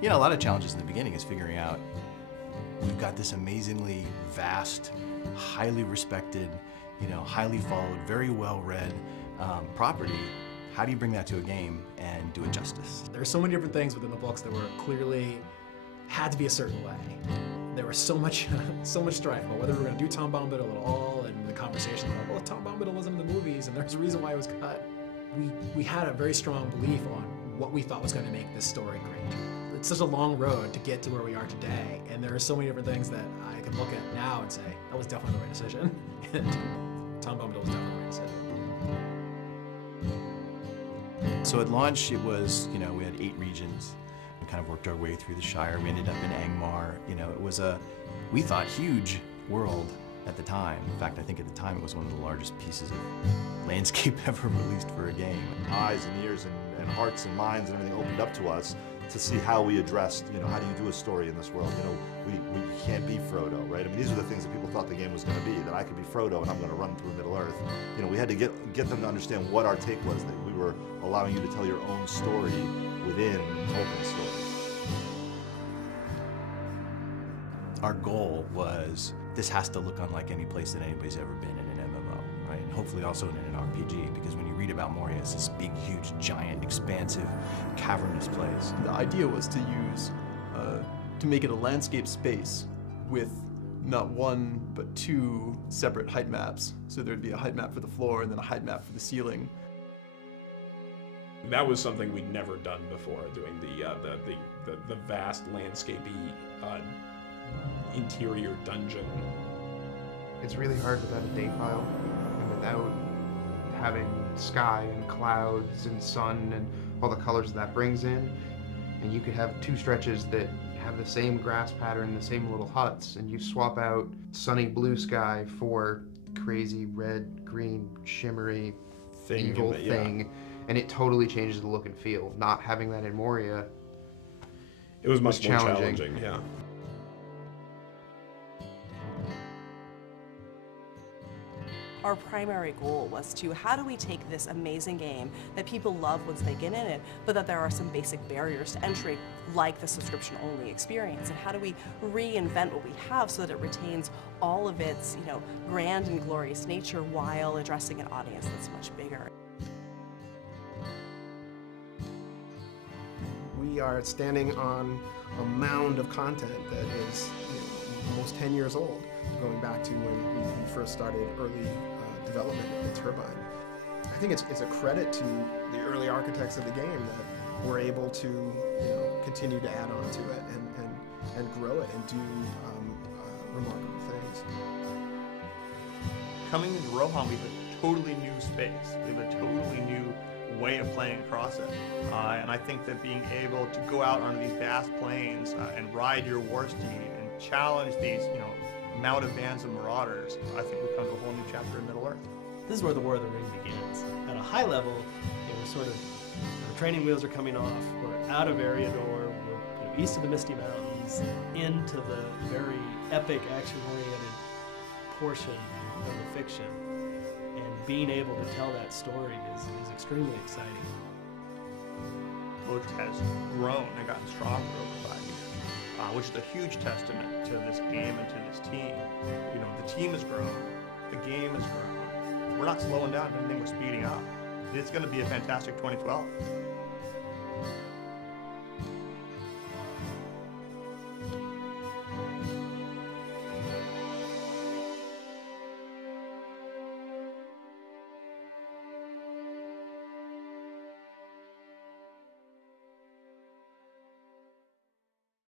You know, a lot of challenges in the beginning is figuring out, we've got this amazingly vast, highly respected, you know, highly followed, very well-read property. How do you bring that to a game and do it justice? There are so many different things within the books that were clearly had to be a certain way. There was so much strife about whether we were going to do Tom Bombadil at all, and the conversation about, well, Tom Bombadil wasn't in the movies, and there's a reason why it was cut. We had a very strong belief on what we thought was going to make this story great. It's such a long road to get to where we are today, and there are so many different things that I can look at now and say, that was definitely the right decision, and Tom Bombadil was definitely the right decision. So at launch, it was, you know, we had 8 regions. We kind of worked our way through the Shire. We ended up in Angmar. You know, it was a, we thought, huge world at the time. In fact, I think at the time it was one of the largest pieces of landscape ever released for a game. Eyes and ears and hearts and minds and everything opened up to us to see how we addressed, you know, how do you do a story in this world? You know, we can't be Frodo, right? I mean, these are the things that people thought the game was going to be, that I could be Frodo and I'm going to run through Middle-earth. You know, we had to get them to understand what our take was, that we were allowing you to tell your own story within Tolkien's story. Our goal was, this has to look unlike any place that anybody's ever been in an MMO, right? And hopefully also in an RPG, because when you read about Moria, it's this big, huge, giant, expansive, cavernous place. The idea was to use, to make it a landscape space with not one, but 2 separate height maps. So there'd be a height map for the floor and then a height map for the ceiling. That was something we'd never done before, doing the vast landscapey interior dungeon. It's really hard without a date file and without having sky and clouds and sun and all the colors that brings in. And you could have 2 stretches that have the same grass pattern, the same little huts, and you swap out sunny blue sky for crazy red, green, shimmery, evil thing, and it totally changes the look and feel. Not having that in Moria, it was much more challenging, yeah. Our primary goal was to, how do we take this amazing game that people love once they get in it, but that there are some basic barriers to entry, like the subscription-only experience, and how do we reinvent what we have so that it retains all of its, you know, grand and glorious nature while addressing an audience that's much bigger. We are standing on a mound of content that is, you know, almost 10 years old, going back to when we first started early development of the Turbine. I think it's a credit to the early architects of the game that we're able to, you know, continue to add on to it and grow it and do remarkable things. Coming into Rohan, we have a totally new space. We have a totally new way of playing across it. And I think that being able to go out onto these vast plains and ride your war steed and challenge these, you know, mounted bands of marauders, I think we've come to a whole new chapter in Middle-earth. This is where the War of the Ring begins. At a high level, we're sort of, the training wheels are coming off, we're out of Eriador, we're, you know, east of the Misty Mountains, into the very epic, action-oriented portion of the fiction. And being able to tell that story is extremely exciting. Lotr has grown and gotten stronger over 5 years, which is a huge testament to this game and to this team. You know, the team has grown, the game has grown. We're not slowing down, if anything, we're speeding up. It's going to be a fantastic 2012.